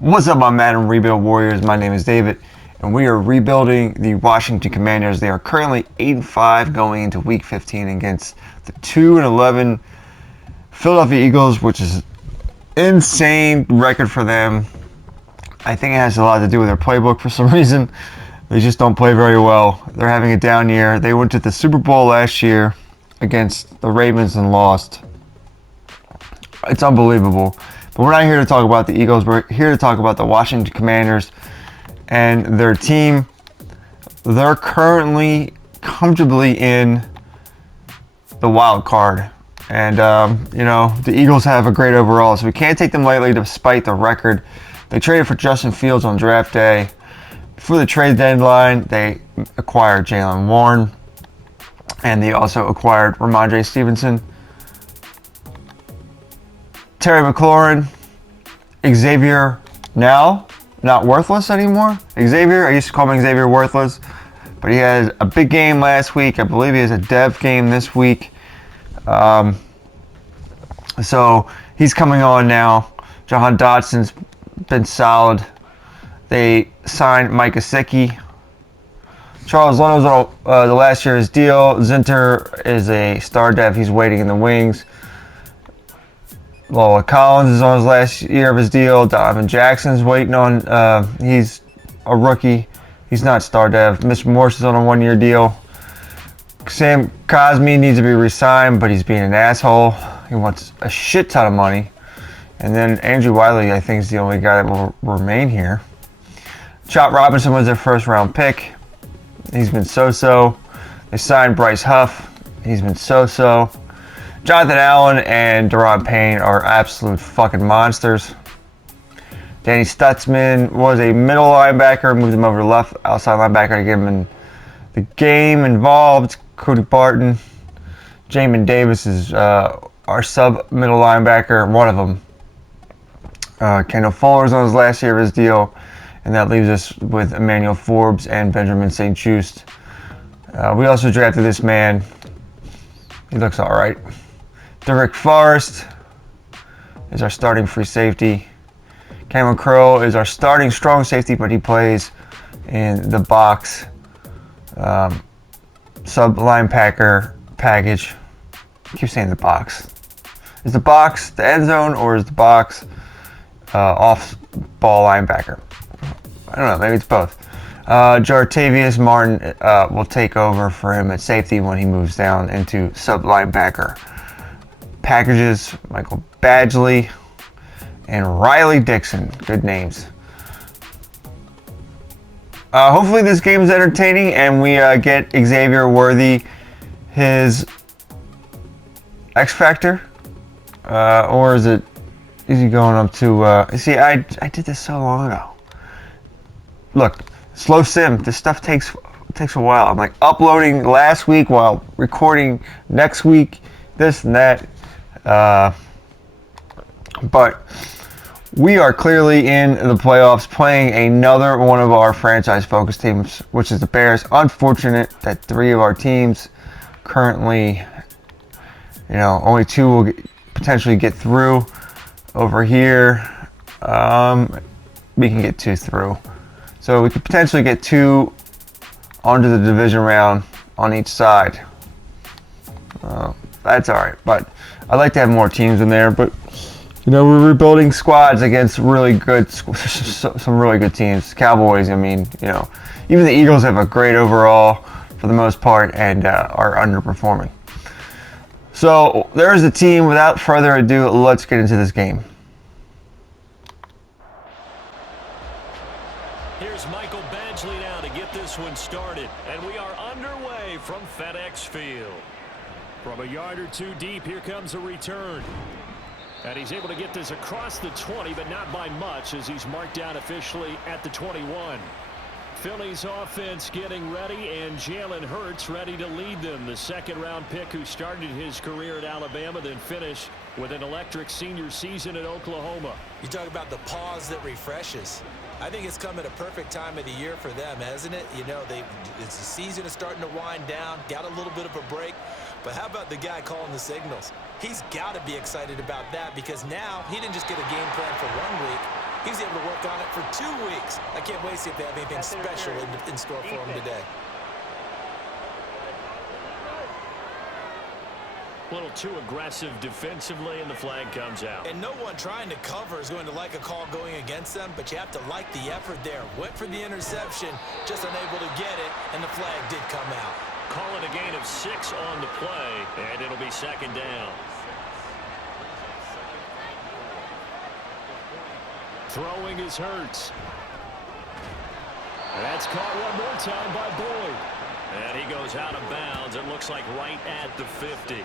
What's up, my Madden Rebuild Warriors? My name is David, and we are rebuilding the Washington Commanders. They are currently 8-5 going into Week 15 against the 2-11 Philadelphia Eagles, which is insane record for them. I think it has a lot to do with their playbook for some reason. They just don't play very well. They're having a down year. They went to the Super Bowl last year against the Ravens and lost. It's unbelievable. But we're not here to talk about the Eagles. We're here to talk about the Washington Commanders and their team. They're currently comfortably in the wild card. And, the Eagles have a great overall, so we can't take them lightly despite the record. They traded for Justin Fields on draft day. Before the trade deadline, they acquired Jaylen Warren. And they also acquired Ramondre Stevenson, Terry McLaurin, Xavier, now not worthless anymore. Xavier, I used to call him Xavier Worthless, but he had a big game last week. I believe he has a dev game this week. So he's coming on now. Jahan Dotson's been solid. They signed Mike Gesicki. Charles Leno's on the last year's deal. Zinter is a star dev. He's waiting in the wings. Lola Collins is on his last year of his deal. Donovan Jackson's waiting on. He's a rookie. He's not star dev. Mitch Morse is on a one-year deal. Sam Cosmi needs to be re-signed, but he's being an asshole. He wants a shit ton of money. And then Andrew Wiley, I think, is the only guy that will remain here. Chop Robinson was their first-round pick. He's been so-so. They signed Bryce Huff. He's been so-so. Jonathan Allen and Daron Payne are absolute fucking monsters. Danny Stutzman was a middle linebacker, moved him over to left outside linebacker to get him in the game involved. Cody Barton. Jamin Davis is our sub-middle linebacker, one of them. Kendall Fuller's on his last year of his deal, and that leaves us with Emmanuel Forbes and Benjamin St-Juste. We also drafted this man. He looks all right. Derek Forrest is our starting free safety. Cameron Crowe is our starting strong safety, but he plays in the box sub linebacker package. I keep saying the box. Is the box the end zone, or is the box off ball linebacker? I don't know. Maybe it's both. Jartavius Martin will take over for him at safety when he moves down into sub linebacker packages. Michael Badgley and Riley Dixon. Good names. Hopefully this game is entertaining and we get Xavier Worthy his X Factor. Or is he going up to... see, I did this so long ago. Look, slow sim. This stuff takes a while. I'm like uploading last week while recording next week. This and that. But we are clearly in the playoffs, playing another one of our franchise-focused teams, which is the Bears. Unfortunate that three of our teams currently, only two will potentially get through. Over here, we can get two through. So we could potentially get two onto the division round on each side. That's all right, but I'd like to have more teams in there. But we're rebuilding squads against really good, some really good teams. Cowboys, even the Eagles have a great overall for the most part and are underperforming. So there's the team. Without further ado, let's get into this game. Here's Michael Badgley now to get this one started. And we are underway from FedEx Field. From a yard or two deep, here comes a return. And he's able to get this across the 20, but not by much, as he's marked down officially at the 21. Philly's offense getting ready, and Jalen Hurts ready to lead them. The second-round pick who started his career at Alabama, then finished with an electric senior season at Oklahoma. You talk about the pause that refreshes. I think it's come at a perfect time of the year for them, hasn't it? The season is starting to wind down, got a little bit of a break. But how about the guy calling the signals? He's got to be excited about that, because now he didn't just get a game plan for 1 week. He was able to work on it for 2 weeks. I can't wait to see if they have anything special in store for him today. A little too aggressive defensively, and the flag comes out. And no one trying to cover is going to like a call going against them, but you have to like the effort there. Went for the interception, just unable to get it, and the flag did come out. Call it a gain of 6 on the play, and it'll be second down. Throwing is Hurts. That's caught one more time by Boyd. And he goes out of bounds. It looks like right at the 50.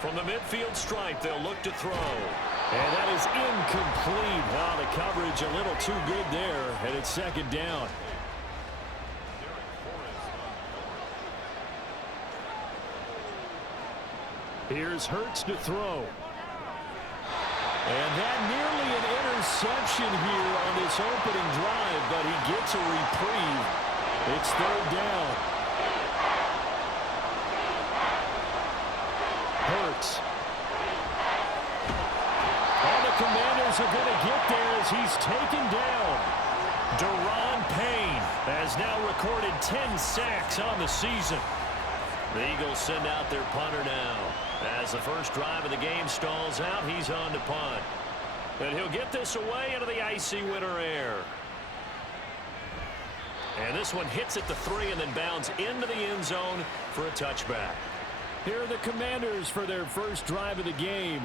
From the midfield stripe, they'll look to throw. And that is incomplete. Oh, the coverage a little too good there, and it's second down. Here's Hurts to throw. And that nearly an interception here on this opening drive, but he gets a reprieve. It's third down. Hurts. All the Commanders are going to get there as he's taken down. Daron Payne has now recorded 10 sacks on the season. The Eagles send out their punter now. As the first drive of the game stalls out, he's on to punt. And he'll get this away into the icy winter air. And this one hits at the 3 and then bounds into the end zone for a touchback. Here are the Commanders for their first drive of the game.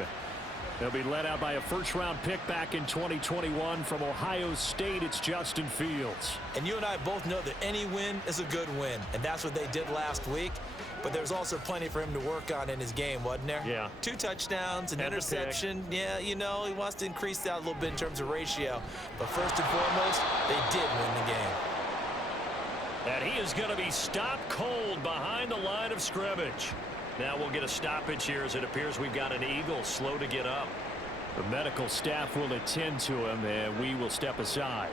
They'll be led out by a first-round pick back in 2021 from Ohio State. It's Justin Fields. And you and I both know that any win is a good win, and that's what they did last week. But there's also plenty for him to work on in his game, wasn't there? Yeah. 2 touchdowns, an interception. Yeah, you know, he wants to increase that a little bit in terms of ratio. But first and foremost, they did win the game. And he is going to be stopped cold behind the line of scrimmage. Now we'll get a stoppage here as it appears we've got an Eagle slow to get up. The medical staff will attend to him, and we will step aside.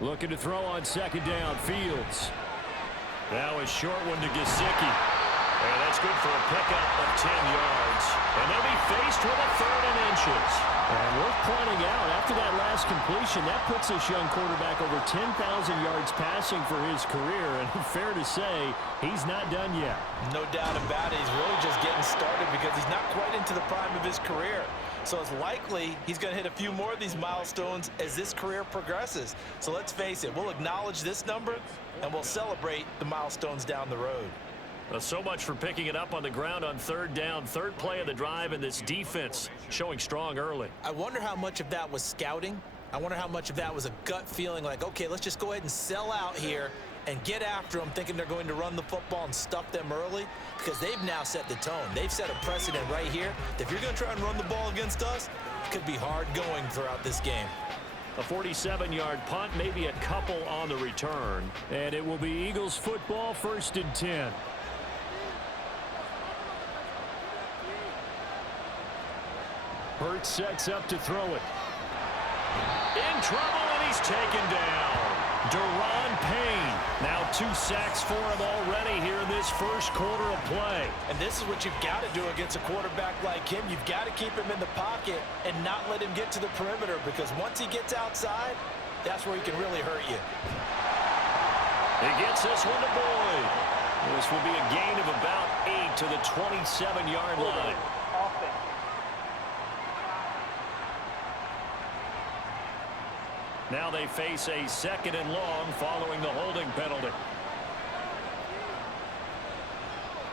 Looking to throw on second down, Fields. Now a short one to Gesicki. And that's good for a pickup of 10 yards. And they'll be faced with a 3rd and inches. And worth pointing out, after that last completion, that puts this young quarterback over 10,000 yards passing for his career. And fair to say, he's not done yet. No doubt about it. He's really just getting started because he's not quite into the prime of his career. So it's likely he's going to hit a few more of these milestones as this career progresses. So let's face it, we'll acknowledge this number and we'll celebrate the milestones down the road. Well, so much for picking it up on the ground on 3rd down. 3rd play of the drive, and this defense showing strong early. I wonder how much of that was scouting. I wonder how much of that was a gut feeling like, okay, let's just go ahead and sell out here and get after them, thinking they're going to run the football and stuff them early, because they've now set the tone. They've set a precedent right here that if you're going to try and run the ball against us, it could be hard going throughout this game. A 47-yard punt, maybe a couple on the return. And it will be Eagles football, 1st and 10. Hurts sets up to throw it. In trouble, and he's taken down. Daron Payne. Now 2 sacks for him already here in this first quarter of play. And this is what you've got to do against a quarterback like him. You've got to keep him in the pocket and not let him get to the perimeter, because once he gets outside, that's where he can really hurt you. He gets this one to Boyd. This will be a gain of about 8 to the 27-yard line. Now they face a 2nd and long following the holding penalty.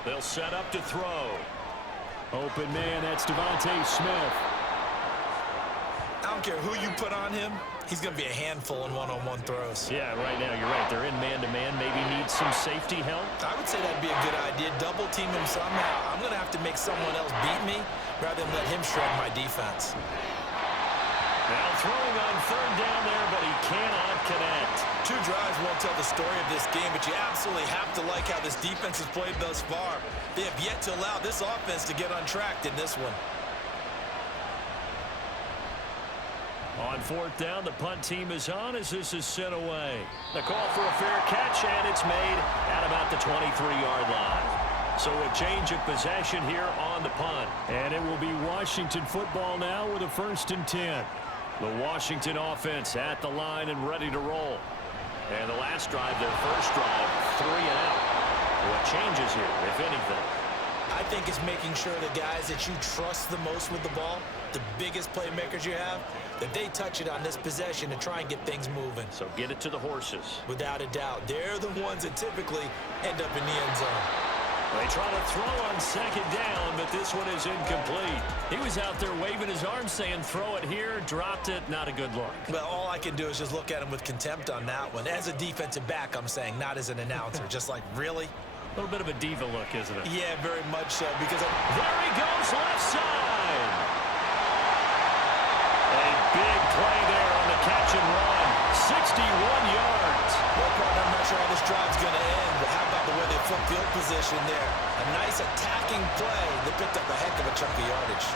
They'll set up to throw. Open man, that's Devontae Smith. I don't care who you put on him, he's going to be a handful in one-on-one throws. Yeah, right now you're right. They're in man-to-man. Maybe needs some safety help. I would say that'd be a good idea. Double team him somehow. I'm going to have to make someone else beat me rather than let him shred my defense. Now throwing on 3rd down there, but he cannot connect. 2 drives won't tell the story of this game, but you absolutely have to like how this defense has played thus far. They have yet to allow this offense to get untracked in this one. On fourth down, the punt team is on as this is sent away. The call for a fair catch, and it's made at about the 23-yard line. So a change of possession here on the punt. And it will be Washington football now with a 1st and 10. The Washington offense at the line and ready to roll. And the last drive, their first drive, 3 and out. What changes here, if anything? I think it's making sure the guys that you trust the most with the ball, the biggest playmakers you have, that they touch it on this possession to try and get things moving. So get it to the horses. Without a doubt. They're the ones that typically end up in the end zone. They try to throw on 2nd down, but this one is incomplete. He was out there waving his arms saying, throw it here, dropped it, not a good look. Well, all I can do is just look at him with contempt on that one. As a defensive back, I'm saying, not as an announcer. Just like, really? A little bit of a diva look, isn't it? Yeah, very much so. Because there he goes, left side. A big play there on the catch and run. 61 yards. Well, partner, I'm not sure how this drive's going to end, but how about the way they flip field position there? A nice attacking play. They picked up a heck of a chunk of yardage.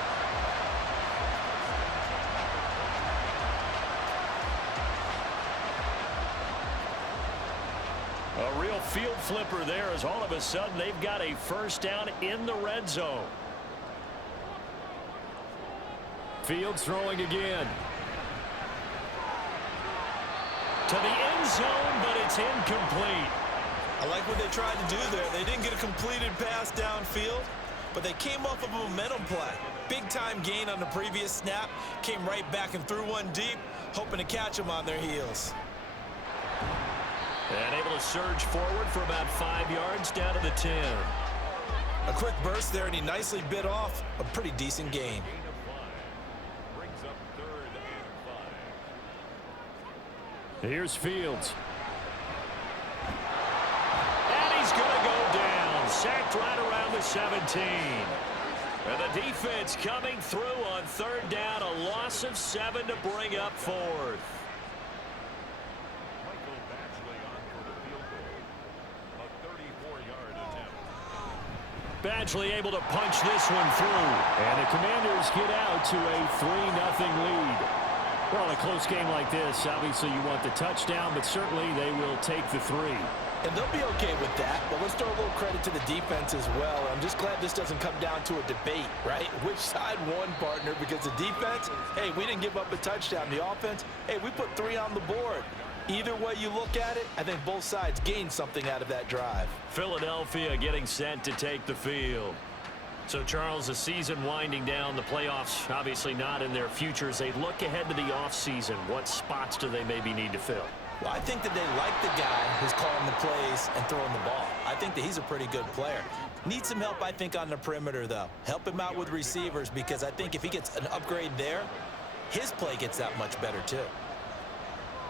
A real field flipper there as all of a sudden they've got a 1st down in the red zone. Fields throwing again. To the end zone, but it's incomplete. I like what they tried to do there. They didn't get a completed pass downfield, but they came off of a momentum play. Big-time gain on the previous snap. Came right back and threw one deep, hoping to catch them on their heels. And able to surge forward for about 5 yards down to the 10. A quick burst there, and he nicely bit off a pretty decent gain. Here's Fields. And he's going to go down. Sacked right around the 17. And the defense coming through on 3rd down. A loss of 7 to bring up 4th. Badgley able to punch this one through. And the Commanders get out to a 3-0 lead. Well, in a close game like this, obviously you want the touchdown, but certainly they will take the 3. And they'll be okay with that, but let's throw a little credit to the defense as well. I'm just glad this doesn't come down to a debate, right? Which side won, partner? Because the defense, hey, we didn't give up a touchdown. The offense, hey, we put 3 on the board. Either way you look at it, I think both sides gained something out of that drive. Philadelphia getting set to take the field. So, Charles, the season winding down, the playoffs obviously not in their future. As they look ahead to the offseason, what spots do they maybe need to fill? Well, I think that they like the guy who's calling the plays and throwing the ball. I think that he's a pretty good player. Needs some help, I think, on the perimeter, though. Help him out with receivers, because I think if he gets an upgrade there, his play gets that much better, too.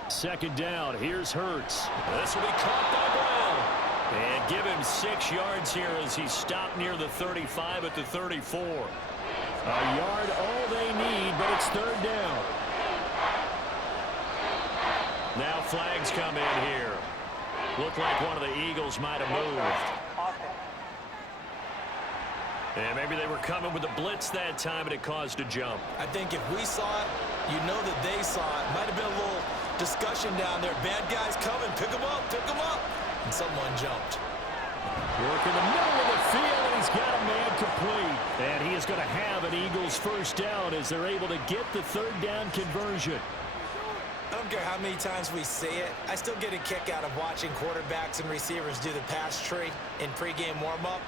2nd down. Here's Hurts. This will be caught by Brown. And give him 6 yards here as he stopped near the 35 at the 34. A yard all they need, but it's 3rd down. Now flags come in here. Looked like one of the Eagles might have moved. And maybe they were coming with a blitz that time and it caused a jump. I think if we saw it, you know that they saw it. Might have been a little discussion down there. Bad guys coming. Pick them up. Pick them up. And someone jumped. Work in the middle of the field, and he's got a man complete. And he is going to have an Eagles 1st down as they're able to get the 3rd down conversion. I don't care how many times we see it. I still get a kick out of watching quarterbacks and receivers do the pass tree in pregame warm-up.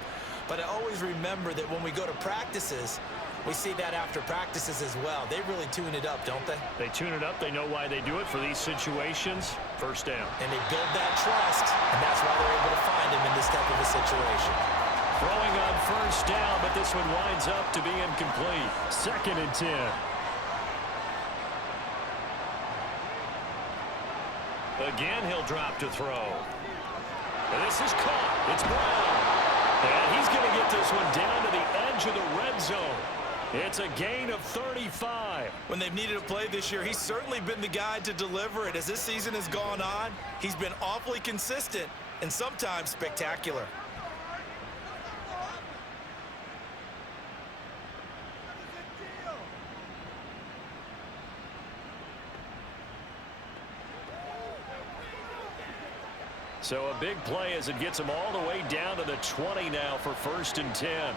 But I always remember that when we go to practices, we see that after practices as well. They really tune it up, don't they? They tune it up. They know why they do it for these situations. 1st down. And they build that trust, and that's why they're able to find him in this type of a situation. Throwing on 1st down, but this one winds up to be incomplete. 2nd and 10. Again, he'll drop to throw. And this is caught. It's Brown. And he's going to get this one down to the edge of the red zone. It's a gain of 35. When they've needed a play this year, he's certainly been the guy to deliver it. As this season has gone on, he's been awfully consistent and sometimes spectacular. So a big play as it gets them all the way down to the 20 now for 1st and 10.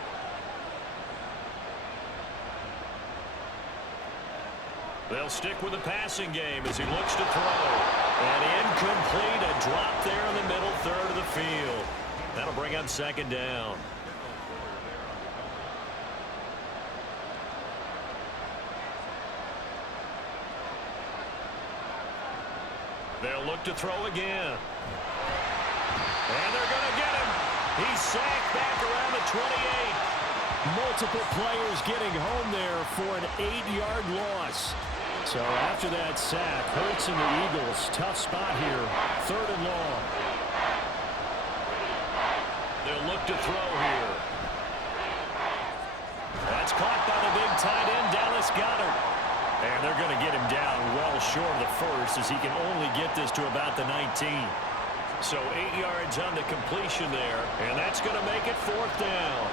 They'll stick with the passing game as he looks to throw. And incomplete, a drop there in the middle third of the field. That'll bring up 2nd down. They'll look to throw again. And they're going to get him. He's sacked back around the 28. Multiple players getting home there for an 8-yard loss. So after that sack, Hurts and the Eagles, tough spot here, 3rd and long. They'll look to throw here. That's caught by the big tight end, Dallas Goedert. And they're going to get him down well short of the first as he can only get this to about the 19. So 8 yards on the completion there, and that's going to make it 4th down.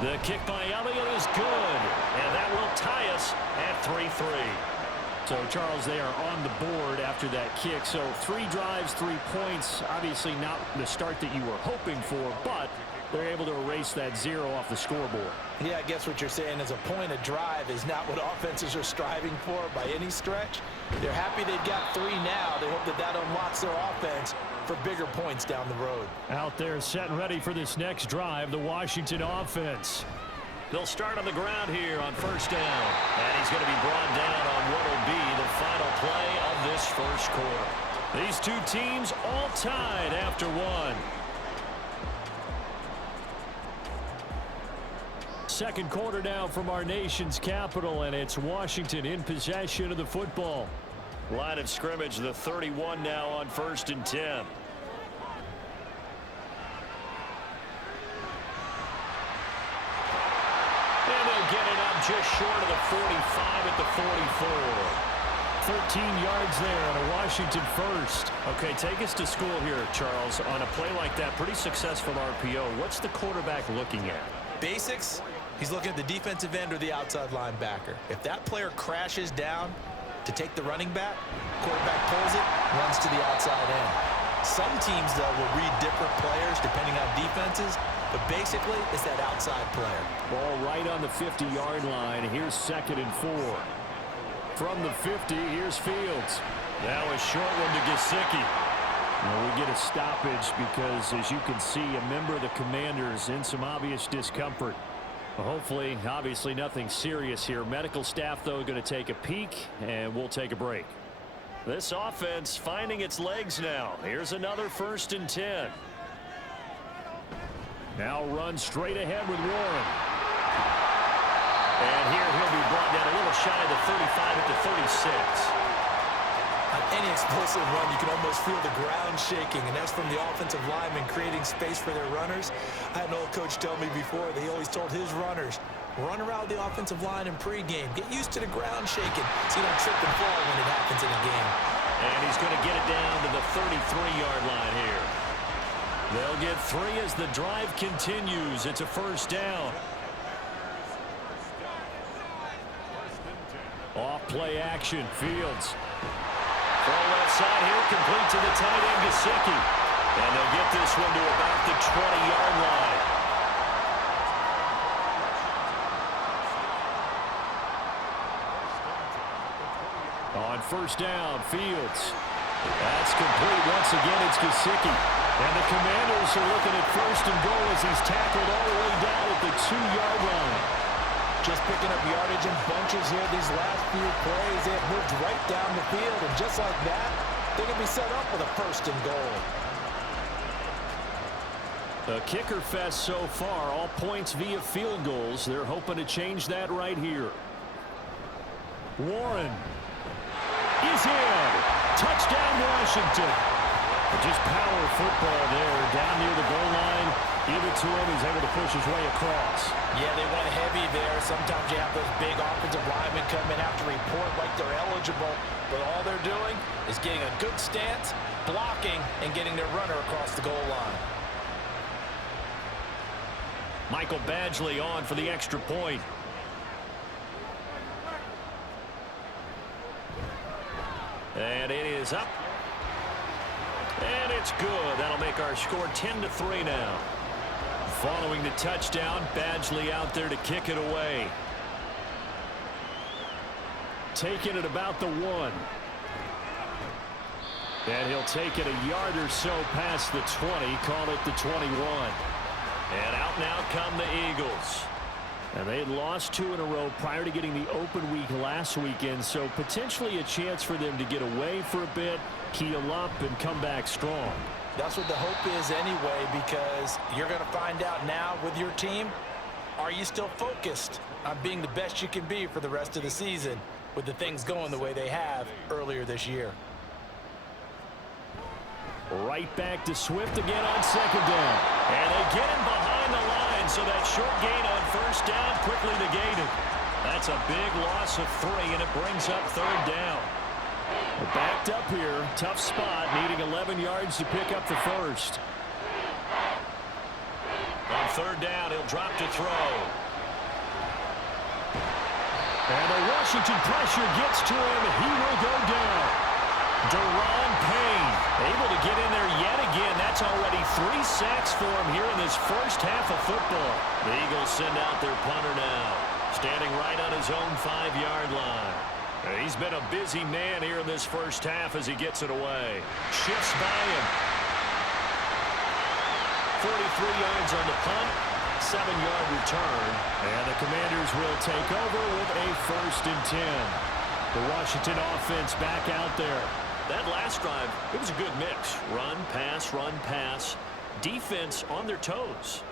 The kick by Elliott is good, and that will tie us at 3-3. So, Charles, they are on the board after that kick. So 3 drives, 3 points. Obviously not the start that you were hoping for, but they're able to erase that 0 off the scoreboard. Yeah, I guess what you're saying is a point of drive is not what offenses are striving for by any stretch. They're happy they've got 3 now. They hope that that unlocks their offense for bigger points down the road. Out there set and ready for this next drive, the Washington offense. They'll start on the ground here on 1st down. And he's going to be brought down on what will be the final play of this first quarter. These two teams all tied after 1. Second quarter now from our nation's capital, and it's Washington in possession of the football. Line of scrimmage, the 31 now on 1st and 10. And they'll get it up just short of the 45 at the 44. 13 yards there on a Washington first. Okay, take us to school here, Charles. On a play like that, pretty successful RPO. What's the quarterback looking at? Basics. He's looking at the defensive end or the outside linebacker. If that player crashes down to take the running back, quarterback pulls it, runs to the outside end. Some teams, though, will read different players depending on defenses, but basically it's that outside player. Ball right on the 50-yard line. Here's 2nd and 4. From the 50, here's Fields. Now a short one to Gesicki. Well, we get a stoppage because, as you can see, a member of the Commanders in some obvious discomfort. Well, hopefully, obviously nothing serious here. Medical staff, though, going to take a peek, and we'll take a break. This offense finding its legs now. Here's another 1st and 10. Now run straight ahead with Warren. And here he'll be brought down a little shy of the 35 at the 36. On any explosive run, you can almost feel the ground shaking, and that's from the offensive linemen creating space for their runners. I had an old coach tell me before that he always told his runners, run around the offensive line in pregame. Get used to the ground shaking so you don't trip and fall when it happens in a game. And he's going to get it down to the 33-yard line here. They'll get 3 as the drive continues. It's a 1st down. Off play action, Fields. Throw left side here, complete to the tight end, Gesicki. And they'll get this one to about the 20-yard line. On 1st down, Fields. That's complete. Once again, it's Gesicki. And the Commanders are looking at 1st and goal as he's tackled all the way down at the 2-yard line. Just picking up yardage in bunches here these last few plays. They have moved right down the field, and just like that, they can be set up with a 1st and goal. The kicker fest so far, all points via field goals. They're hoping to change that right here. Warren is in. Touchdown, Washington. Just power football there, down near the goal line. Give it to him. He's able to push his way across. Yeah, they went heavy there. Sometimes you have those big offensive linemen come in after report like they're eligible, but all they're doing is getting a good stance, blocking, and getting their runner across the goal line. Michael Badgley on for the extra point. And it is up. And it's good. That'll make our score 10-3 now. Following the touchdown, Badgley out there to kick it away. Taking it about the 1. And he'll take it a yard or so past the 20, call it the 21. And out now come the Eagles. And they had lost 2 in a row prior to getting the open week last weekend, so potentially a chance for them to get away for a bit, keel up, and come back strong. That's what the hope is anyway, because you're going to find out now with your team, are you still focused on being the best you can be for the rest of the season with the things going the way they have earlier this year? Right back to Swift again on second down. And they get him behind the line, so that short gain on first down quickly negated. That's a big loss of 3, and it brings up third down. We're backed up here. Tough spot, needing 11 yards to pick up the first. On third down, he'll drop to throw. And the Washington pressure gets to him. He will go down. Deron Payne able to get in there yet again. That's already 3 sacks for him here in this first half of football. The Eagles send out their punter now, standing right on his own 5-yard line. He's been a busy man here in this first half as he gets it away. Shifts by him. 43 yards on the punt, 7-yard return, and the Commanders will take over with a 1st and 10. The Washington offense back out there. That last drive, it was a good mix. Run, pass, defense on their toes.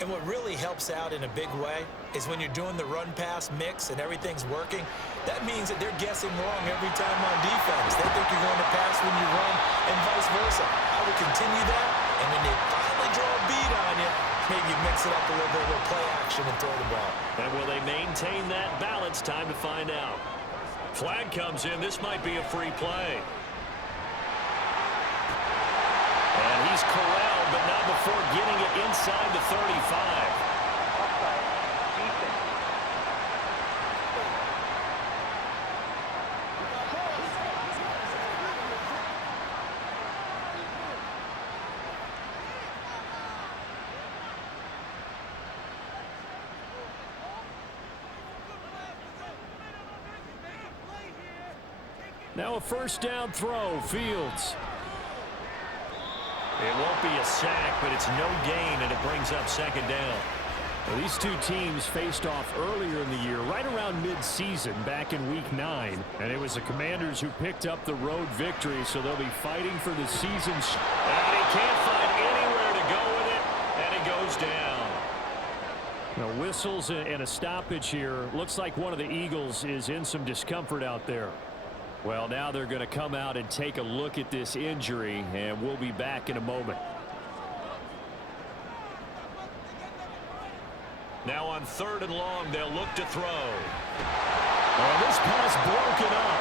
And what really helps out in a big way is when you're doing the run-pass mix and everything's working, that means that they're guessing wrong every time on defense. They think you're going to pass when you run and vice versa. I will continue that, and when they finally draw a beat on you, maybe mix it up a little bit with play action and throw the ball. And will they maintain that balance? Time to find out. Flag comes in. This might be a free play. And he's corralled, but not before getting it inside the 35. Now a first down throw, Fields. It won't be a sack, but it's no gain, and it brings up second down. Well, these two teams faced off earlier in the year, right around mid-season, back in Week 9. And it was the Commanders who picked up the road victory, so they'll be fighting for the season. And he can't find anywhere to go with it, and it goes down. Now, whistles and a stoppage here. Looks like one of the Eagles is in some discomfort out there. Well, now they're going to come out and take a look at this injury, and we'll be back in a moment. Now on third and long, they'll look to throw. Oh, this pass broken up.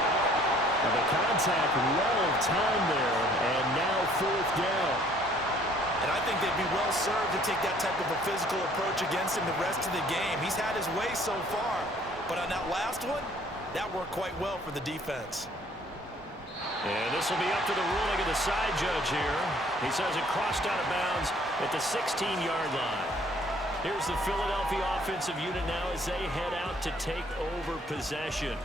And the contact well timed there, and now fourth down. And I think they'd be well served to take that type of a physical approach against him the rest of the game. He's had his way so far, but on that last one, that worked quite well for the defense. And this will be up to the ruling of the side judge here. He says it crossed out of bounds at the 16-yard line. Here's the Philadelphia offensive unit now as they head out to take over possession.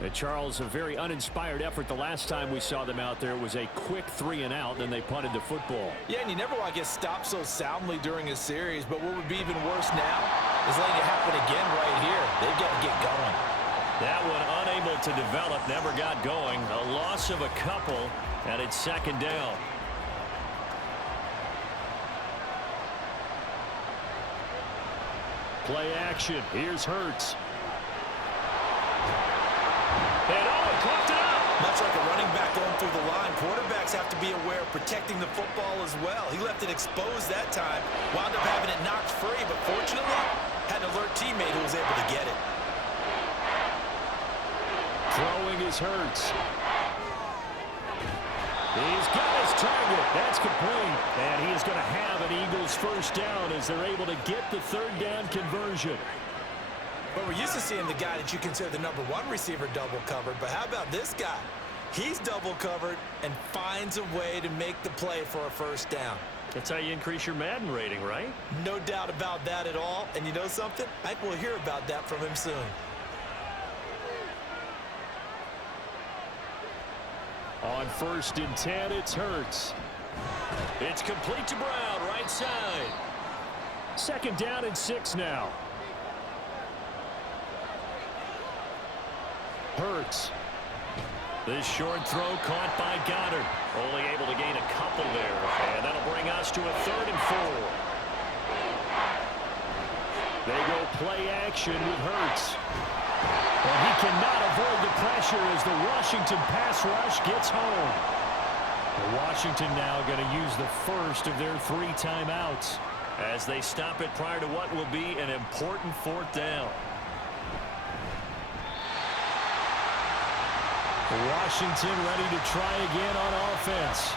And Charles, a very uninspired effort the last time we saw them out there. It was a quick 3-and-out, then they punted the football. Yeah, and you never want to get stopped so soundly during a series, but what would be even worse now is letting it happen again right here. They've got to get going. That one unable to develop, never got going. A loss of a couple, and it's second down. Play action. Here's Hurts. And he clocked it up. Much like a running back going through the line, quarterbacks have to be aware of protecting the football as well. He left it exposed that time, wound up having it knocked free, but fortunately, had an alert teammate who was able to get it. Throwing is Hurts. He's got his target. That's complete. And he is going to have an Eagles first down as they're able to get the third down conversion. But we're used to seeing the guy that you consider the #1 receiver double covered, but how about this guy? He's double covered and finds a way to make the play for a first down. That's how you increase your Madden rating, right? No doubt about that at all. And you know something? I think we'll hear about that from him soon. On 1st and 10, it's Hurts. It's complete to Brown, right side. 2nd down and 6 now. Hurts. This short throw caught by Goddard. Only able to gain a couple there. And that'll bring us to a 3rd and 4. They go play action with Hurts. And he cannot avoid the pressure as the Washington pass rush gets home. Washington now going to use the first of their 3 timeouts as they stop it prior to what will be an important 4th down. Washington ready to try again on offense.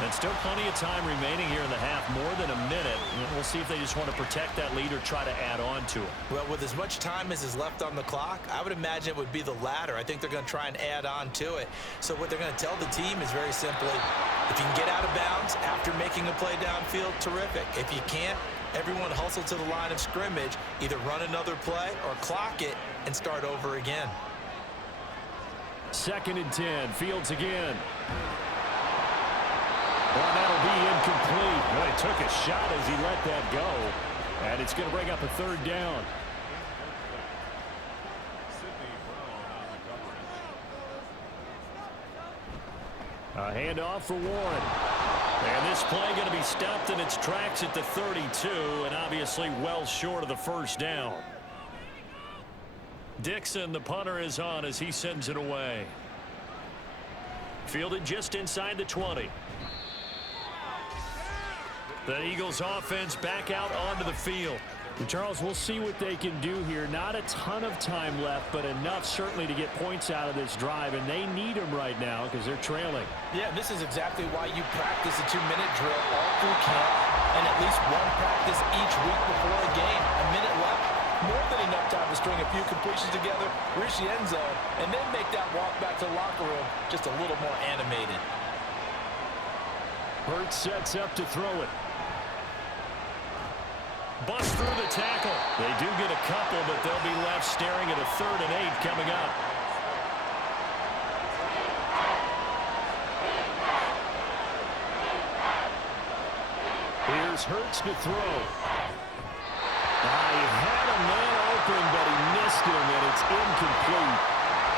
And still plenty of time remaining here in the half, more than a minute. We'll see if they just want to protect that lead or try to add on to it. Well, with as much time as is left on the clock, I would imagine it would be the latter. I think they're going to try and add on to it. So what they're going to tell the team is very simply, if you can get out of bounds after making a play downfield, terrific. If you can't, everyone hustle to the line of scrimmage, either run another play or clock it and start over again. 2nd and 10, Fields again. Well, that'll be incomplete. Well, he took a shot as he let that go. And it's going to bring up a 3rd down. A handoff for Warren. And this play going to be stopped in its tracks at the 32, and obviously well short of the 1st down. Dixon, the punter, is on as he sends it away. Fielded just inside the 20. The Eagles offense back out onto the field. Charles, we'll see what they can do here. Not a ton of time left, but enough certainly to get points out of this drive, and they need them right now because they're trailing. Yeah, this is exactly why you practice a 2-minute drill all through camp and at least one practice each week before a game. A minute left, more than enough time to string a few completions together, reach the end zone, and then make that walk back to the locker room just a little more animated. Hurts sets up to throw it. Bust through the tackle. They do get a couple, but they'll be left staring at a 3rd and 8 coming up. Here's Hurts to throw. He had a man open, but he missed him, and it's incomplete.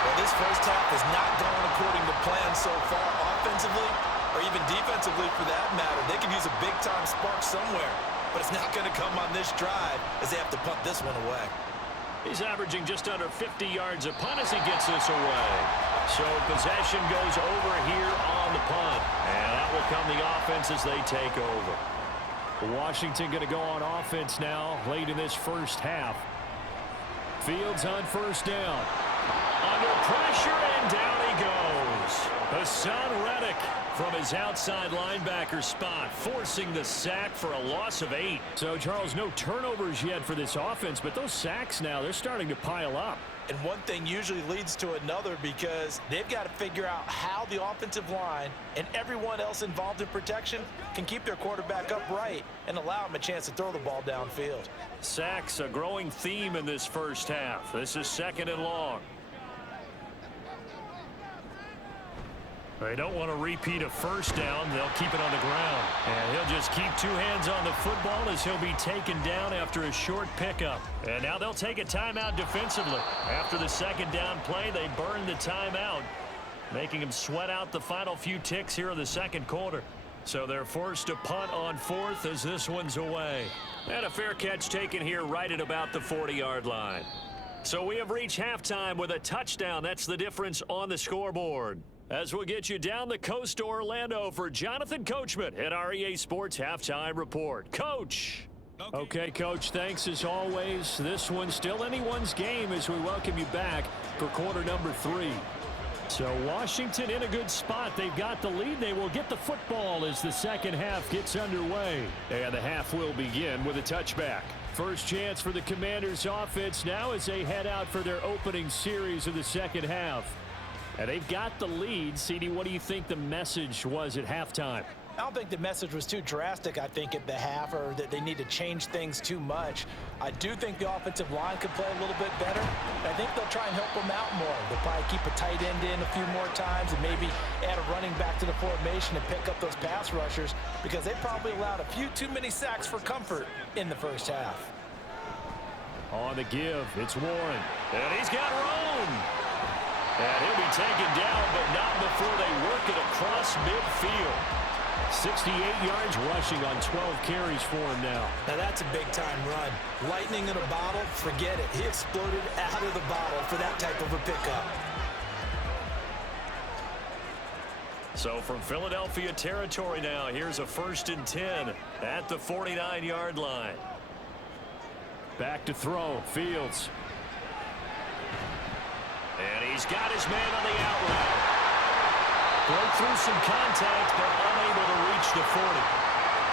Well, this first half has not gone according to plan so far offensively, or even defensively for that matter. They could use a big-time spark somewhere. But it's not going to come on this drive as they have to punt this one away. He's averaging just under 50 yards a punt as he gets this away. So possession goes over here on the punt. And that will come the offense as they take over. Washington going to go on offense now late in this first half. Fields on 1st down. Under pressure, and down he goes. Hassan Reddick from his outside linebacker spot, forcing the sack for a loss of 8. So, Charles, no turnovers yet for this offense, but those sacks now, they're starting to pile up. And one thing usually leads to another because they've got to figure out how the offensive line and everyone else involved in protection can keep their quarterback upright and allow him a chance to throw the ball downfield. Sacks, a growing theme in this first half. This is 2nd and long. They don't want to repeat a 1st down. They'll keep it on the ground. And he'll just keep 2 hands on the football as he'll be taken down after a short pickup. And now they'll take a timeout defensively. After the 2nd down play, they burn the timeout, making them sweat out the final few ticks here in the 2nd quarter. So they're forced to punt on 4th as this one's away. And a fair catch taken here right at about the 40-yard line. So we have reached halftime with a touchdown. That's the difference on the scoreboard. As we'll get you down the coast to Orlando for Jonathan Coachman at our EA Sports Halftime Report. Coach. Okay, Coach, thanks as always. This one's still anyone's game as we welcome you back for quarter number 3. So Washington in a good spot. They've got the lead. They will get the football as the second half gets underway. And the half will begin with a touchback. First chance for the Commanders offense now as they head out for their opening series of the second half. And they've got the lead. CD, what do you think the message was at halftime? I don't think the message was too drastic, I think, at the half, or that they need to change things too much. I do think the offensive line could play a little bit better. I think they'll try and help them out more. They'll probably keep a tight end in a few more times and maybe add a running back to the formation and pick up those pass rushers, because they probably allowed a few too many sacks for comfort in the first half. On the give, it's Warren. And he's got Roan. And he'll be taken down, but not before they work it across midfield. 68 yards rushing on 12 carries for him now. Now that's a big-time run. Lightning in a bottle, forget it. He exploded out of the bottle for that type of a pickup. So from Philadelphia territory now, here's a 1st and 10 at the 49-yard line. Back to throw, Fields. And he's got his man on the out route. Broke through some contact, but unable to reach the 40.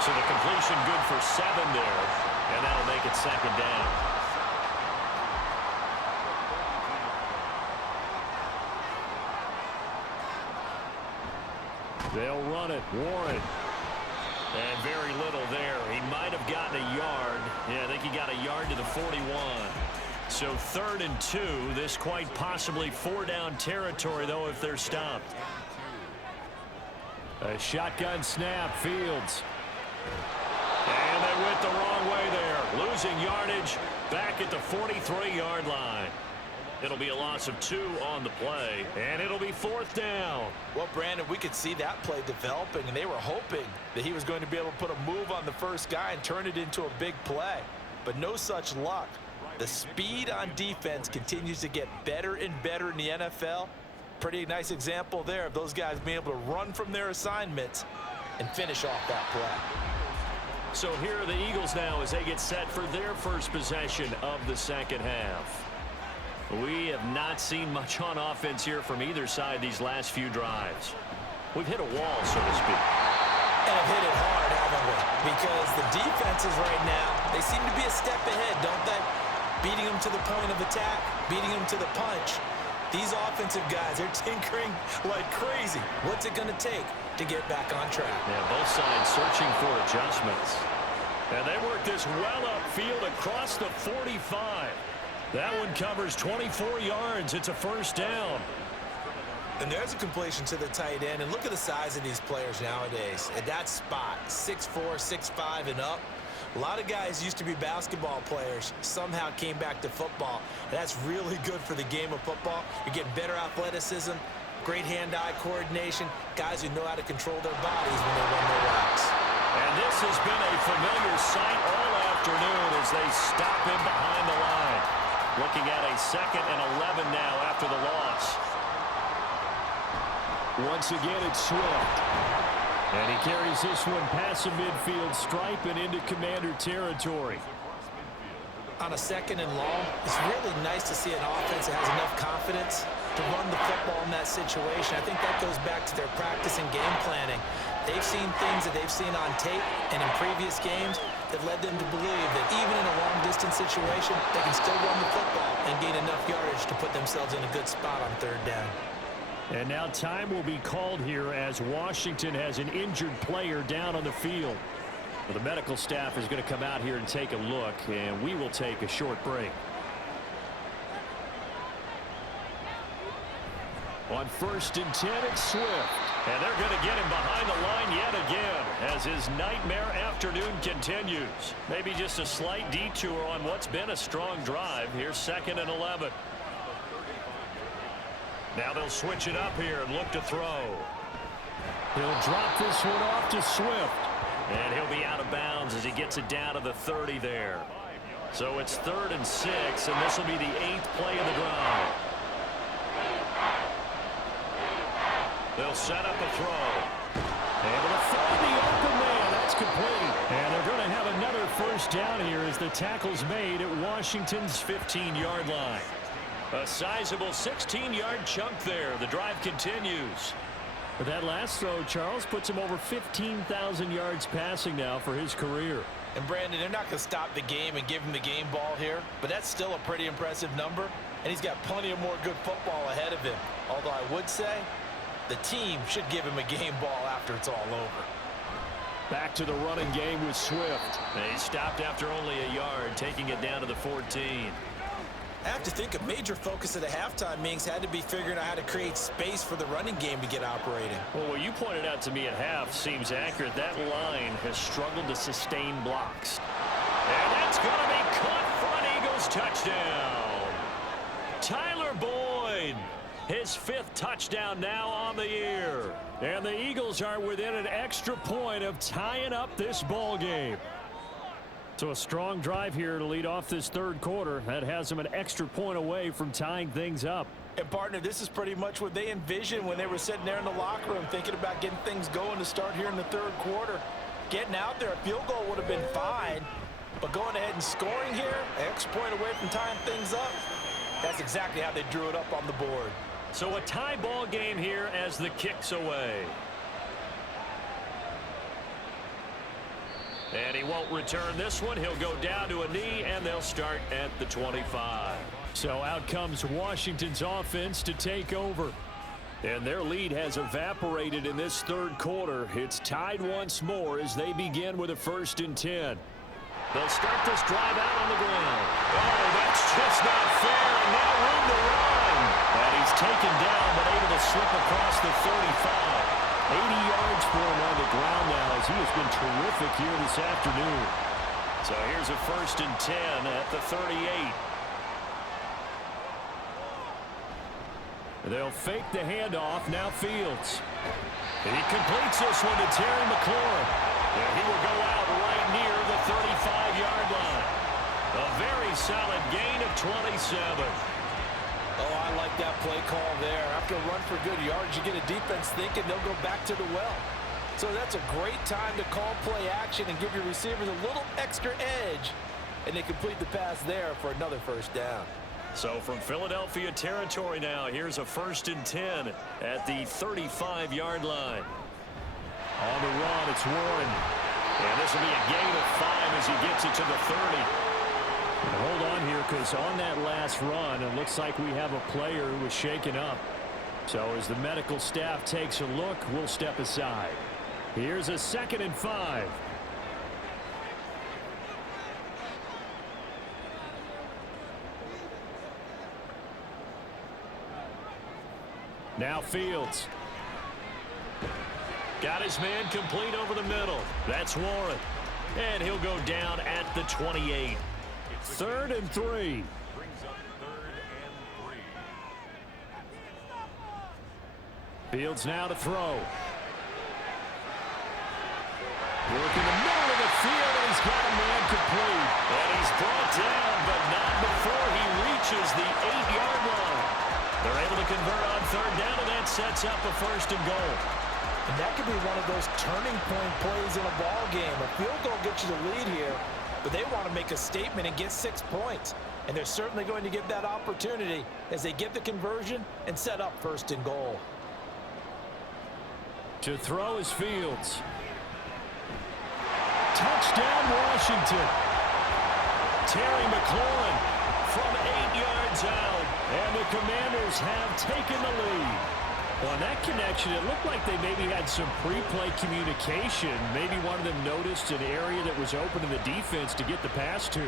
So the completion good for 7 there, and that'll make it 2nd down. They'll run it. Warren. And very little there. He might have gotten a yard. Yeah, I think he got a yard to the 41. So 3rd and 2. This quite possibly 4-down territory, though, if they're stopped. A shotgun snap, Fields. And they went the wrong way there. Losing yardage back at the 43-yard line. It'll be a loss of 2 on the play, and it'll be 4th down. Well, Brandon, we could see that play developing, and they were hoping that he was going to be able to put a move on the first guy and turn it into a big play. But no such luck. The speed on defense continues to get better and better in the NFL. Pretty nice example there of those guys being able to run from their assignments and finish off that play. So here are the Eagles now as they get set for their first possession of the 2nd half. We have not seen much on offense here from either side these last few drives. We've hit a wall, so to speak. And have hit it hard, haven't we? Because the defenses right now, they seem to be a step ahead, don't they? Beating them to the point of attack, beating them to the punch. These offensive guys, they're tinkering like crazy. What's it going to take to get back on track? Yeah, both sides searching for adjustments. And they work this well upfield across the 45. That one covers 24 yards. It's a 1st down. And there's a completion to the tight end. And look at the size of these players nowadays. At that spot, 6'4", 6'5", and up. A lot of guys used to be basketball players, somehow came back to football. That's really good for the game of football. You're getting better athleticism, great hand-eye coordination, guys who know how to control their bodies when they run their routes. And this has been a familiar sight all afternoon as they stop him behind the line. Looking at a 2nd and 11 now after the loss. Once again, it's Swift. And he carries this one past the midfield stripe and into Commander territory. On a 2nd and long, it's really nice to see an offense that has enough confidence to run the football in that situation. I think that goes back to their practice and game planning. They've seen things that they've seen on tape and in previous games that led them to believe that even in a long-distance situation, they can still run the football and gain enough yardage to put themselves in a good spot on 3rd down. And now time will be called here as Washington has an injured player down on the field. Well, the medical staff is going to come out here and take a look, and we will take a short break. On 1st and 10, it's Swift. And they're going to get him behind the line yet again as his nightmare afternoon continues. Maybe just a slight detour on what's been a strong drive. Here's 2nd and 11. Now they'll switch it up here and look to throw. He'll drop this one off to Swift. And he'll be out of bounds as he gets it down to the 30 there. So it's 3rd and 6, and this will be the 8th play of the drive. They'll set up a throw. Able to find the open man. That's complete. And they're going to have another 1st down here as the tackle's made at Washington's 15-yard line. A sizable 16-yard chunk there. The drive continues. But that last throw, Charles, puts him over 15,000 yards passing now for his career. And Brandon, they're not going to stop the game and give him the game ball here, but that's still a pretty impressive number. and he's got plenty of more good football ahead of him. Although I would say the team should give him a game ball after it's all over. Back to the running game with Swift. They stopped after only a yard, taking it down to the 14. I have to think a major focus of the halftime meetings had to be figuring out how to create space for the running game to get operating. Well, what you pointed out to me at half seems accurate. That line has struggled to sustain blocks. And that's going to be caught for an Eagles touchdown. Tyler Boyd, his 5th touchdown now on the year. And the Eagles are within an extra point of tying up this ball game. So a strong drive here to lead off this third quarter. That has them an extra point away from tying things up. And partner, this is pretty much what they envisioned when they were sitting there in the locker room thinking about getting things going to start here in the third quarter. Getting out there, a field goal would have been fine. But going ahead and scoring here, an extra point away from tying things up, that's exactly how they drew it up on the board. So a tie ball game here as the kick's away. And he won't return this one. He'll go down to a knee, and they'll start at the 25. So out comes Washington's offense to take over. And their lead has evaporated in this third quarter. It's tied once more as they begin with a 1st and 10. They'll start this drive out on the ground. Oh, that's just not fair, and now room to run. And he's taken down, but able to slip across the 35. 80 yards for him on the ground now as he has been terrific here this afternoon. So here's a 1st and 10 at the 38. They'll fake the handoff. Now Fields. He completes this one to Terry McLaurin. And he will go out right near the 35-yard line. A very solid gain of 27. Oh, I like that play call there. After a run for good yards, you get a defense thinking they'll go back to the well. So that's a great time to call play action and give your receivers a little extra edge. And they complete the pass there for another 1st down. So from Philadelphia territory now, here's a 1st and 10 at the 35-yard line. On the run, it's Warren. And this will be a gain of 5 as he gets it to the 30. And hold on here, because on that last run, it looks like we have a player who was shaken up. So as the medical staff takes a look, we'll step aside. Here's a 2nd and 5. Now Fields. Got his man complete over the middle. That's Warren. And he'll go down at the 28. 3rd and 3. Brings up 3rd and 3. Fields now to throw. Working the middle of the field, and he's got a man complete. And he's brought down, but not before he reaches the 8-yard line. They're able to convert on 3rd down, and that sets up a 1st and goal. And that could be one of those turning point plays in a ball game. A field goal gets you the lead here, but they want to make a statement and get 6 points. And they're certainly going to get that opportunity as they get the conversion and set up 1st and goal. To throw is Fields. Touchdown, Washington. Terry McLaurin from 8 yards out. And the Commanders have taken the lead. Well, on that connection, it looked like they maybe had some pre-play communication. Maybe one of them noticed an area that was open in the defense to get the pass to.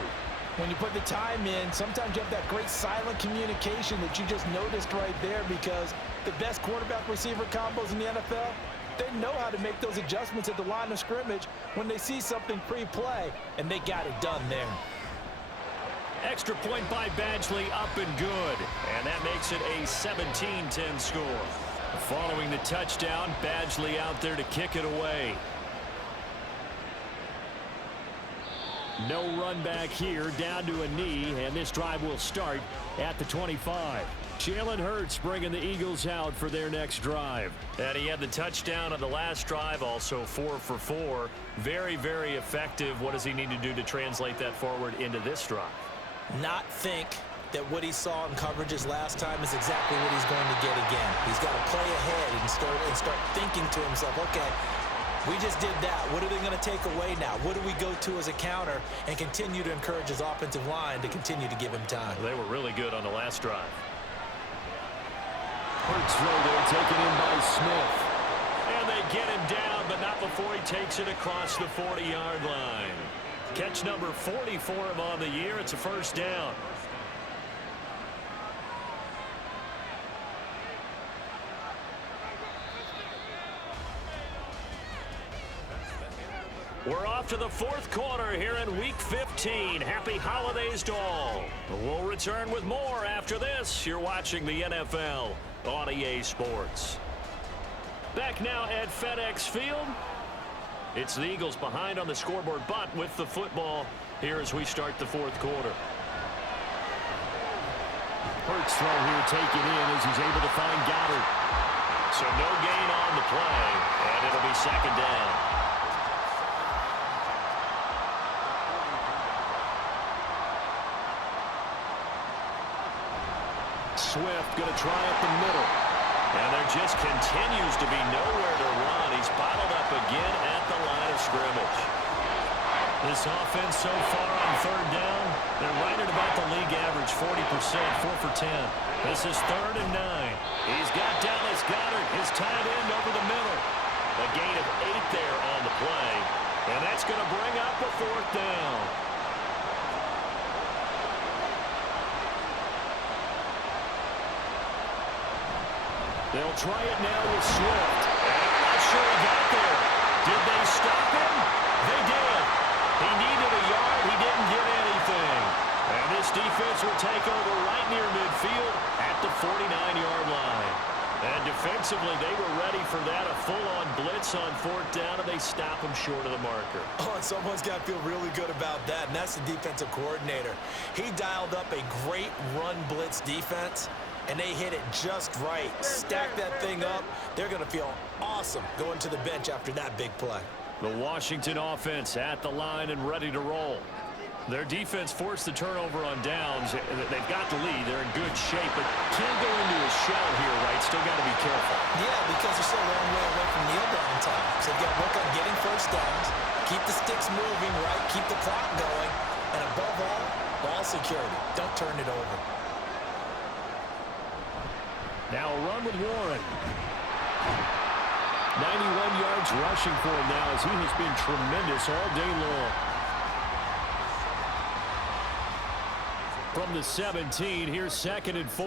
When you put the time in, sometimes you have that great silent communication that you just noticed right there, because the best quarterback-receiver combos in the NFL, they know how to make those adjustments at the line of scrimmage when they see something pre-play, and they got it done there. Extra point by Badgley, up and good. And that makes it a 17-10 score. Following the touchdown, Badgley out there to kick it away. No run back here, down to a knee, and this drive will start at the 25. Jalen Hurts bringing the Eagles out for their next drive. And he had the touchdown on the last drive, also 4 for 4. Very, very effective. What does he need to do to translate that forward into this drive? Not think that what he saw in coverages last time is exactly what he's going to get again. He's got to play ahead and start thinking to himself, okay, We just did that. What are they going to take away now? What do we go to as a counter and continue to encourage his offensive line to continue to give him time? They were really good on the last drive. Hurts throw there, taken in by Smith. And they get him down, but not before he takes it across the 40-yard line. Catch number 40 for him on the year. It's a first down. We're off to the fourth quarter here in Week 15. Happy holidays to all. We'll return with more after this. You're watching the NFL on EA Sports. Back now at FedEx Field. It's the Eagles behind on the scoreboard, but with the football here as we start the fourth quarter. Hurts throw here taken in as he's able to find Goddard. So no gain on the play, and it'll be second down. Swift going to try up the middle. And there just continues to be nowhere to run. He's bottled up again at the line of scrimmage. This offense so far on third down, they're right at about the league average, 40%, 4 for 10. This is 3rd and 9. He's got Dallas Goedert, his tight end over the middle. A gain of 8 there on the play. And that's going to bring up a 4th down. They'll try it now with Swift. And I'm not sure he got there. Did they stop him? They did. He needed a yard. He didn't get anything. And this defense will take over right near midfield at the 49-yard line. And defensively, they were ready for that. A full-on blitz on 4th down, and they stop him short of the marker. Oh, and someone's got to feel really good about that, and that's the defensive coordinator. He dialed up a great run blitz defense, and they hit it just right. Stack that thing up. They're going to feel awesome going to the bench after that big play. The Washington offense at the line and ready to roll. Their defense forced the turnover on downs. They've got the lead. They're in good shape, but can't go into a shell here, right? Still got to be careful. Yeah, because they're still a long way away from kneel down time. So they've got to work on getting first downs, keep the sticks moving, right? Keep the clock going, and above all, ball security. Don't turn it over. Now a run with Warren. 91 yards rushing for him now as he has been tremendous all day long. From the 17, here's 2nd and 4.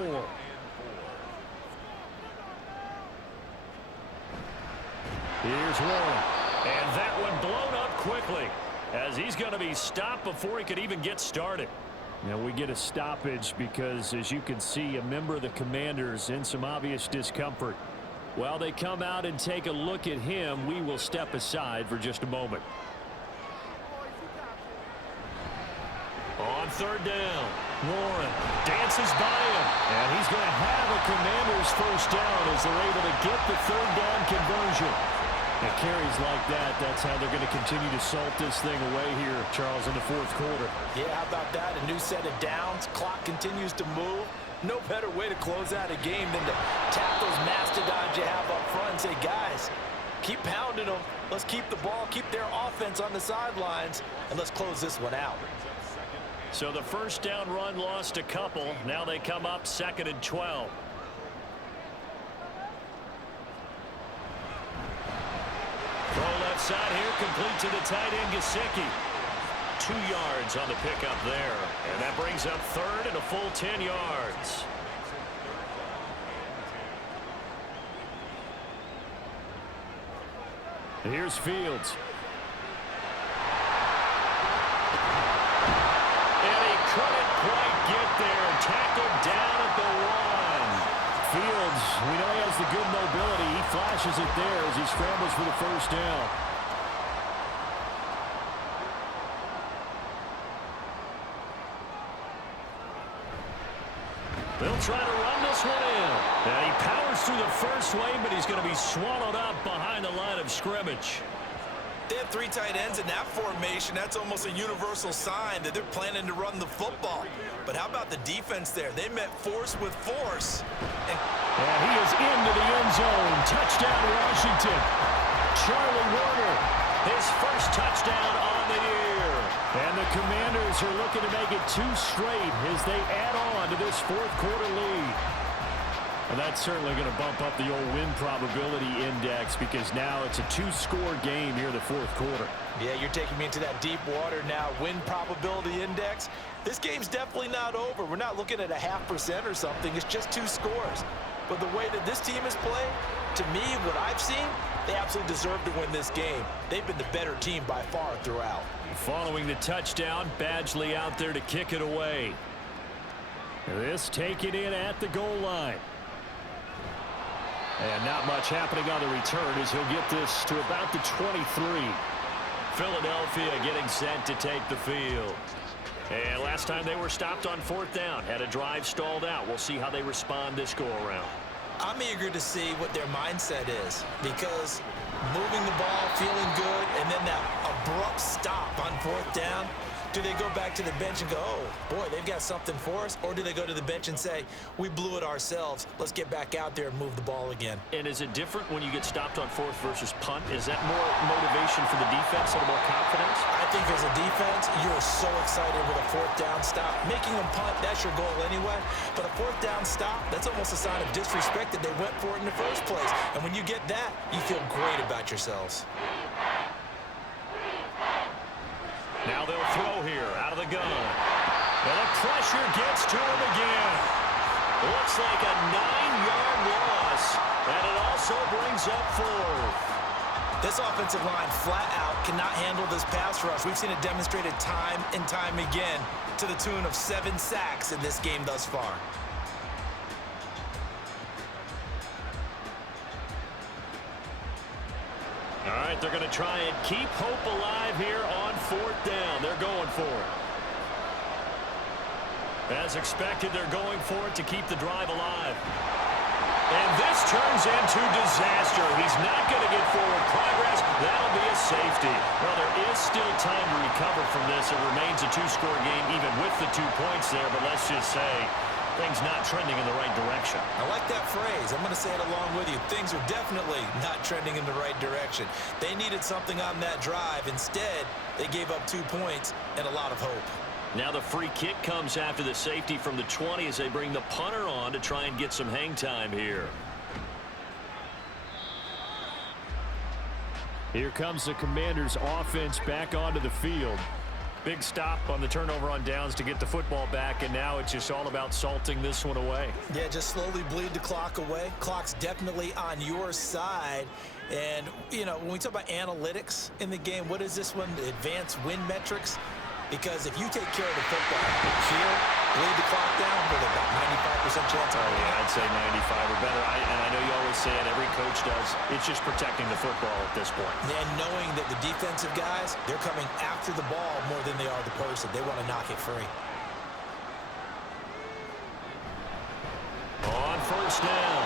Here's Warren. And that one blown up quickly as he's going to be stopped before he could even get started. Now we get a stoppage because, as you can see, a member of the Commanders in some obvious discomfort. While they come out and take a look at him, we will step aside for just a moment. On 3rd down, Warren dances by him, and he's going to have a Commanders first down as they're able to get the 3rd down conversion. And carries like that, that's how they're going to continue to salt this thing away here, Charles, in the 4th quarter. Yeah, how about that? A new set of downs. Clock continues to move. No better way to close out a game than to tap those mastodons you have up front and say, guys, keep pounding them. Let's keep the ball, keep their offense on the sidelines, and let's close this one out. So the first down run lost a couple. Now they come up 2nd and 12. Throw left side here, complete to the tight end, Gesicki. 2 yards on the pickup there. And that brings up 3rd and a full 10 yards. Here's Fields. And he couldn't quite get there. Tackled down at the 1. Fields, we know he has the good mobility. He flashes it there as he scrambles for the first down. They'll try to run this one in. And he powers through the first wave, but he's going to be swallowed up behind the line of scrimmage. They have 3 tight ends in that formation. That's almost a universal sign that they're planning to run the football. But how about the defense there? They met force with force. And he is into the end zone. Touchdown, Washington. Charlie Warner Eagles are looking to make it 2 straight as they add on to this fourth quarter lead. And that's certainly going to bump up the old win probability index because now it's a 2-score game here in the fourth quarter. Yeah, you're taking me into that deep water now. Win probability index. This game's definitely not over. We're not looking at a 0.5% or something. It's just 2 scores. But the way that this team has played, to me, what I've seen, they absolutely deserve to win this game. They've been the better team by far throughout. Following the touchdown, Badgley out there to kick it away. This taken in at the goal line. And not much happening on the return as he'll get this to about the 23. Philadelphia getting set to take the field. And last time they were stopped on 4th down, had a drive stalled out. We'll see how they respond this go-around. I'm eager to see what their mindset is because moving the ball, feeling good, and then that abrupt stop on 4th down, do they go back to the bench and go, oh, boy, they've got something for us? Or do they go to the bench and say, we blew it ourselves. Let's get back out there and move the ball again. And is it different when you get stopped on 4th versus punt? Is that more motivation for the defense, a little more confidence? I think as a defense, you're so excited with a 4th down stop. Making them punt, that's your goal anyway. But a 4th down stop, that's almost a sign of disrespect that they went for it in the first place. And when you get that, you feel great about yourselves. Now they'll throw here out of the gun. And the pressure gets to him again. Looks like a 9-yard loss. And it also brings up 4th. This offensive line flat out cannot handle this pass rush. We've seen it demonstrated time and time again to the tune of 7 sacks in this game thus far. All right, they're going to try and keep hope alive here on 4th down. They're going for it. As expected, they're going for it to keep the drive alive. And this turns into disaster. He's not going to get forward progress. That'll be a safety. Well, there is still time to recover from this. It remains a 2-score game even with the 2 points there, but let's just say things not trending in the right direction. I like that phrase. I'm going to say it along with you. Things are definitely not trending in the right direction. They needed something on that drive. Instead, they gave up 2 points and a lot of hope. Now the free kick comes after the safety from the 20 as they bring the punter on to try and get some hang time here. Here comes the Commanders' offense back onto the field. Big stop on the turnover on downs to get the football back, and now it's just all about salting this one away. Yeah, just slowly bleed the clock away. Clock's definitely on your side. And, you know, when we talk about analytics in the game, what is this one? The advanced win metrics? Because if you take care of the football here, bleed the clock down with about 95% chance. Oh, yeah, I'd say 95 or better. And I know you always say it, every coach does. It's just protecting the football at this point. And knowing that the defensive guys, they're coming after the ball more than they are the person. They want to knock it free. On 1st down,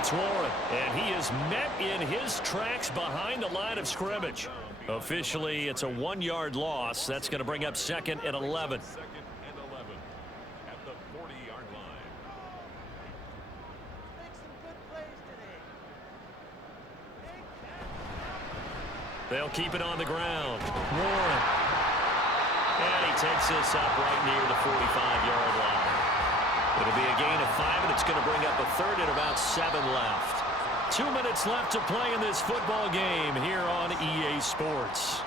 it's Warren, and he is met in his tracks behind the line of scrimmage. Officially, it's a 1-yard loss. That's going to bring up 2nd and 11. 2nd and 11 at the 40-yard line. Make some good plays today. They'll keep it on the ground. Warren. And he takes this up right near the 45-yard line. It'll be a gain of 5, and it's going to bring up a 3rd and about 7 left. 2 minutes left to play in this football game here on EA Sports.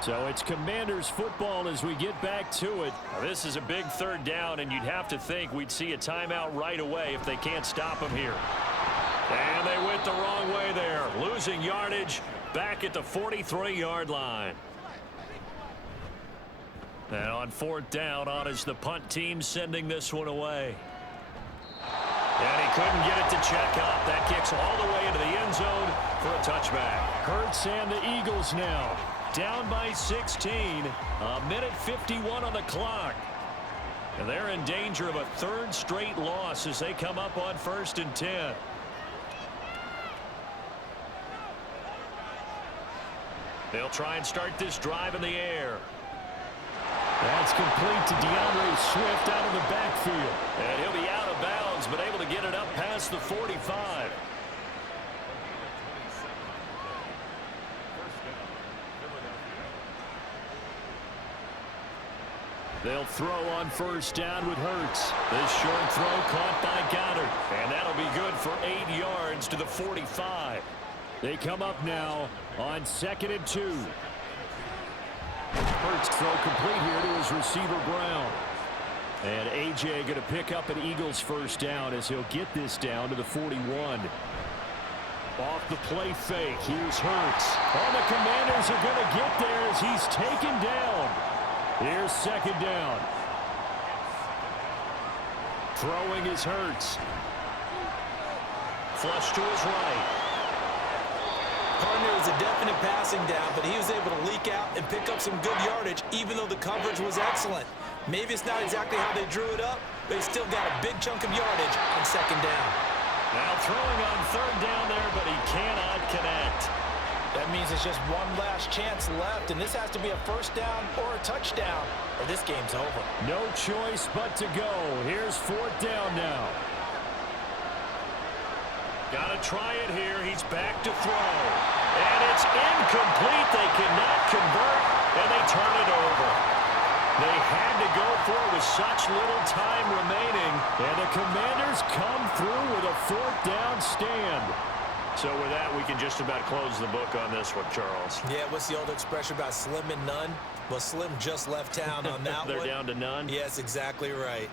So it's Commanders football as we get back to it. Now, this is a big 3rd down, and you'd have to think we'd see a timeout right away if they can't stop them here. And they went the wrong way there, losing yardage back at the 43-yard line. And on 4th down, on is the punt team sending this one away. And he couldn't get it to check up. That kicks all the way into the end zone for a touchback. Hurts and the Eagles now down by 16. A minute 51 on the clock. And they're in danger of a 3rd straight loss as they come up on 1st and 10. They'll try and start this drive in the air. That's complete to DeAndre Swift out of the backfield. And he'll be out of bounds, but able to get it up past the 45. They'll throw on first down with Hurts. This short throw caught by Goddard. And that'll be good for 8 yards to the 45. They come up now on 2nd and 2. Hurts throw complete here to his receiver Brown. And A.J. going to pick up an Eagles first down as he'll get this down to the 41. Off the play fake, here's Hurts. And the Commanders are going to get there as he's taken down. Here's 2nd down. Throwing is Hurts. Flush to his right. Partner was a definite passing down, but he was able to leak out and pick up some good yardage, even though the coverage was excellent. Maybe it's not exactly how they drew it up, but he still got a big chunk of yardage on 2nd down. Now throwing on 3rd down there, but he cannot connect. That means it's just one last chance left, and this has to be a first down or a touchdown, or this game's over. No choice but to go. Here's 4th down now. Got to try it here. He's back to throw. And it's incomplete. They cannot convert, and they turn it over. They had to go for it with such little time remaining, and the Commanders come through with a 4th down stand. So with that, we can just about close the book on this one, Charles. Yeah, what's the old expression about slim and none? Well, Slim just left town on that They're one. down to none? Yes, exactly right.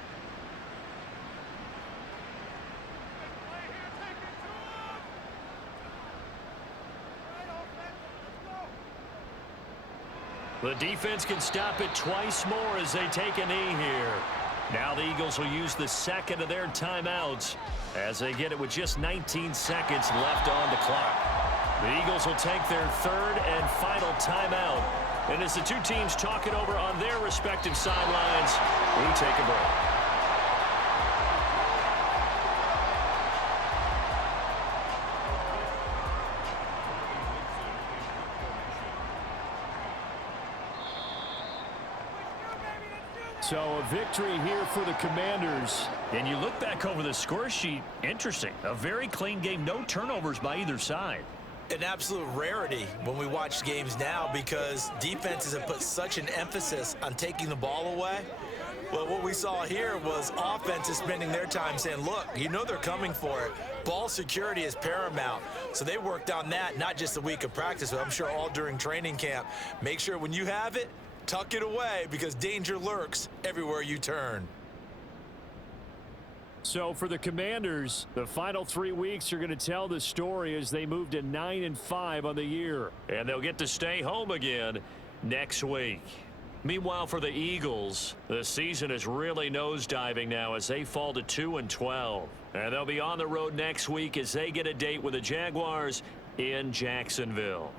The defense can stop it twice more as they take a knee here. Now the Eagles will use the 2nd of their timeouts as they get it with just 19 seconds left on the clock. The Eagles will take their 3rd and final timeout. And as the two teams talk it over on their respective sidelines, we take a break. So a victory here for the Commanders. And you look back over the score sheet, interesting. A very clean game, no turnovers by either side. An absolute rarity when we watch games now because defenses have put such an emphasis on taking the ball away. Well, what we saw here was offenses spending their time saying, look, you know they're coming for it. Ball security is paramount. So they worked on that, not just a week of practice, but I'm sure all during training camp. Make sure when you have it, tuck it away because danger lurks everywhere you turn. So for the Commanders, the final 3 weeks are going to tell the story as they move to 9-5 on the year. And they'll get to stay home again next week. Meanwhile, for the Eagles, the season is really nosediving now as they fall to 2-12. And they'll be on the road next week as they get a date with the Jaguars in Jacksonville.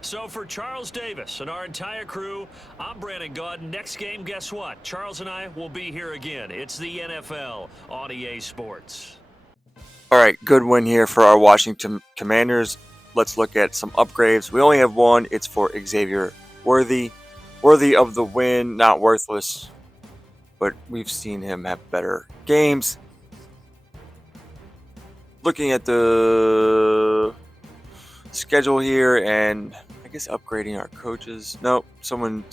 So for Charles Davis and our entire crew, I'm Brandon Gaudin. Next game, guess what? Charles and I will be here again. It's the NFL on EA Sports. All right, good win here for our Washington Commanders. Let's look at some upgrades. We only have one. It's for Xavier Worthy. Worthy of the win, not worthless. But we've seen him have better games. Looking at the schedule here and I guess upgrading our coaches. No, someone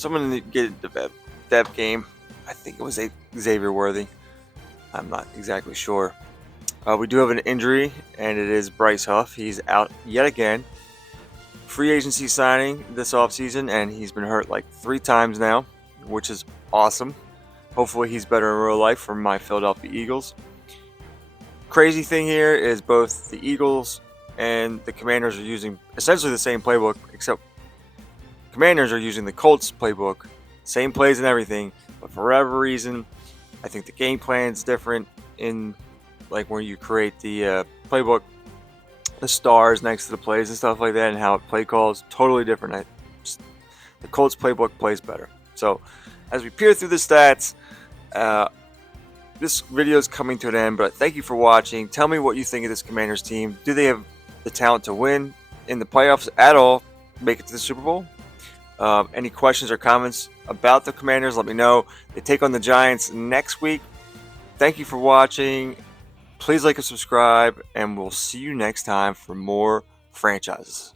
get the dev game. I think it was Xavier Worthy. I'm not exactly sure. We do have an injury, and it is Bryce Huff. He's out yet again. Free agency signing this offseason, and he's been hurt like 3 times now, which is awesome. Hopefully he's better in real life for my Philadelphia Eagles. Crazy thing here is both the Eagles and the Commanders are using essentially the same playbook, except Commanders are using the Colts playbook. Same plays and everything, but for whatever reason, I think the game plan is different in like when you create the playbook, the stars next to the plays and stuff like that, and how it play calls, totally different. The Colts playbook plays better. So as we peer through the stats, this video is coming to an end, but thank you for watching. Tell me what you think of this Commanders team. Do they have the talent to win in the playoffs at all, make it to the Super Bowl? Any questions or comments about the Commanders, let me know. They take on the Giants next week. Thank you for watching. Please like and subscribe, and we'll see you next time for more franchises.